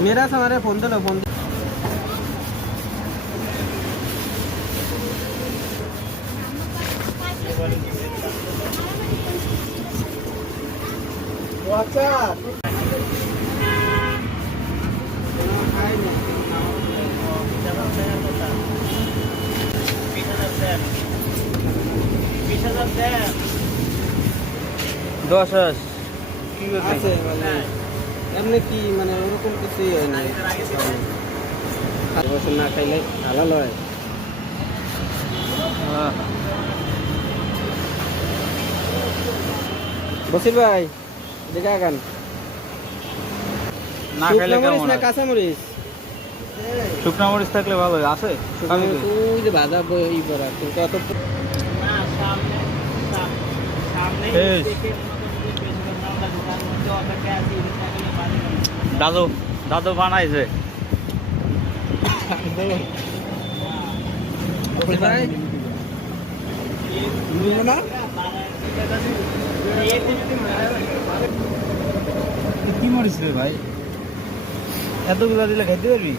मेरा हमारे फोन दे लो फोन দশ আছে মানে এমনি কি মানে ওরকম কিছুই হয় না আর বছর না খাইলে হালাল হয় বসির ভাই দেখা গান না খাইলে কেমন না কাঁচা মরিচ শুকনো মরিচ থাকলে ভালো হয় আছে ওই যে ভাজা ই করা কিন্তু অত দাদু দাদু বানাইছে ভাই না কি মরিস রে ভাই এতগুলো দিলে খাইতে পারবি